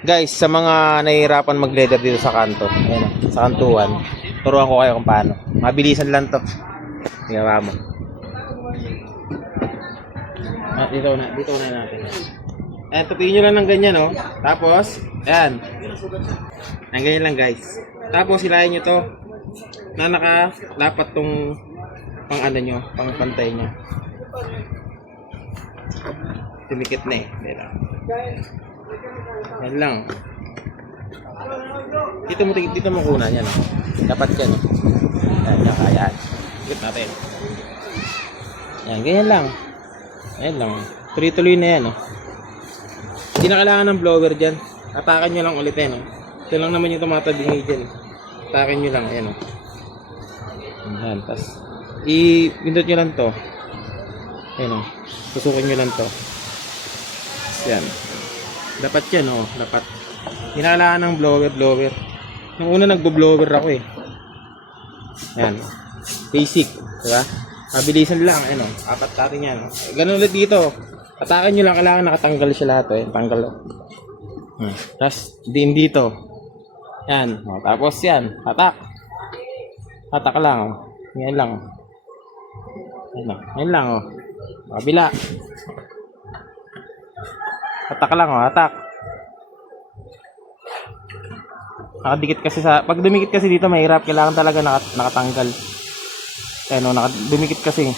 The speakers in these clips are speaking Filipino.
Guys, sa mga nahihirapan mag-leather dito sa kanto, ayan, sa kantuan, turuan ko kayo kung paano. Mabilisan lang to. Ginawa mo. Dito na natin. Ayan, tupiin nyo lang ng ganyan, no? Tapos, ayan. Ayan, ganyan lang, guys. Tapos, hilahin nyo to na nakalapat tong pang ano nyo, pang pantay nyo. Tumikit na eh. Yan lang. Dito mo kunan yan. Dapat yan. Yan, kayaan. Ikot natin. Yan, ganyan lang. Ayan lang. Tuloy-tuloy na yan. Hindi na kailangan ng blower dyan. Atakan nyo lang ulit yan. Ito lang naman yung tumatabingi dyan. Atakan nyo lang. Ayan. Ayan. Tapos, i-pindot nyo lang to. Ayan. Susukin nyo lang to. Yan. Dapat yan, dapat. Hinalaan ng blower. Nung una nagbo-blower ako eh. Yan. Basic, diba? Mabilisan lang, apat natin yan. Ganun ulit dito. Atakan nyo lang, kailangan nakatanggal siya lahat tanggal. Tapos, din dito. Yan. Tapos yan, hatak. Hatak lang, Yan lang. Yan lang, Kabila. Hatak lang, hatak. Nakadikit kasi pag dumikit kasi dito mahirap, kailangan talaga nakatanggal. Ayan, dumikit kasi.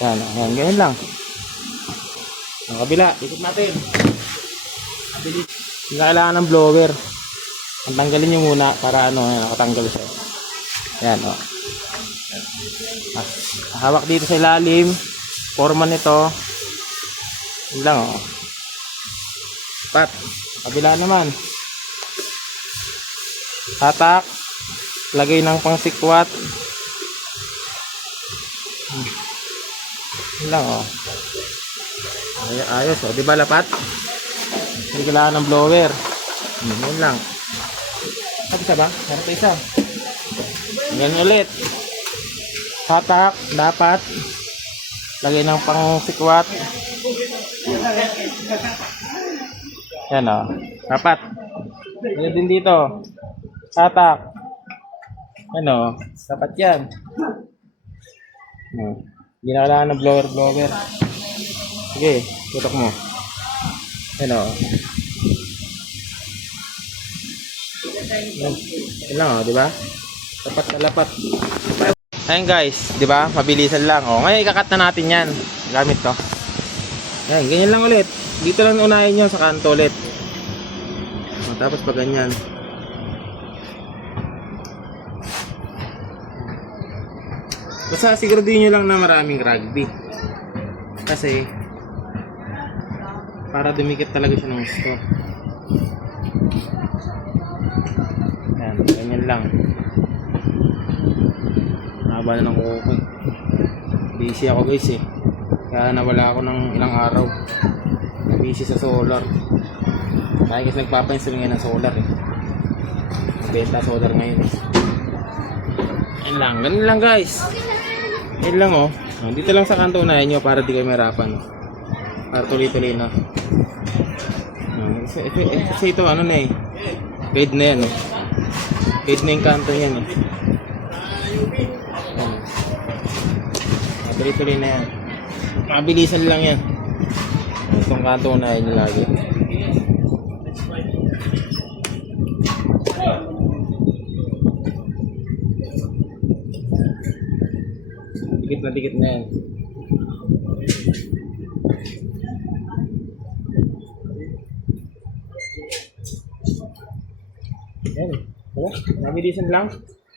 Yan, ganyan lang. Ang kabila, ikot natin. Hindi kailangan ng blower. Ang tanggalin nyo muna para nakatanggal siya. Yan, hawak dito sa ilalim. Forma nito. Yan lang, Pat. Kabila naman. Hatak. Lagay ng pangsikwat. Yan lang, Ayos, di ba lapat? Hindi kailangan ng blower. Yan lang. Isa ba? Meron pa isa. Ganyan ulit. Hatak. Dapat. Lagay ng pangsikwat. Yan, dapat. Yan din dito. Hatak. Dapat yan. Hindi na kailangan ng blower. Sige, tutok mo. Yan, Yan lang, di ba? Dapat na lapat. Ayan guys, di ba? Mabilisan lang. Ngayon ikakat na natin yan. Gamit to. Ayan, ganyan lang ulit. Dito lang unahin nyo sa kanto ulit. Tapos pag ganyan. Basta siguraduhin nyo lang na maraming rugby. Kasi para dumikit talaga siya ng gusto. Ayan, ganyan lang. Haba na ng kuko. Busy ako guys Kaya nawala ako ng ilang araw. Busy sa solar. Kaya kasi nagpapainstall ngayon ng solar Beta solar ngayon Yan lang, ganun lang guys. Yan lang Dito lang sa kanto unahin nyo para di kayo mahirapan para tuloy-tuloy na. Kasi ito fade na yan fade na yung kanto yan tuloy-tuloy na yan. Mabilisan lang yan. Itong kanto unahin nyo lagi. Dikit na yan. Yan. Mabilisan lang.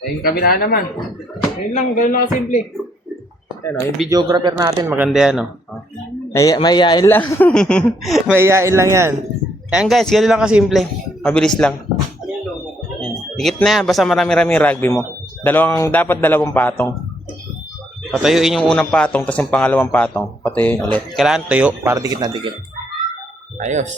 Yung kabila naman. Ayun lang, gano'n lang kasimple. Yung videographer natin, maganda yan. Mahihain lang. Mahihain lang yan. Yan guys, gano'n lang kasimple. Mabilis lang. Dikit na yan, basta marami-raming rugby mo. Dapat dalawang patong. Patuyuin yung unang patong, tapos yung pangalawang patong, patuyuin ulit. Kailangan tuyo para dikit na dikit. Ayos.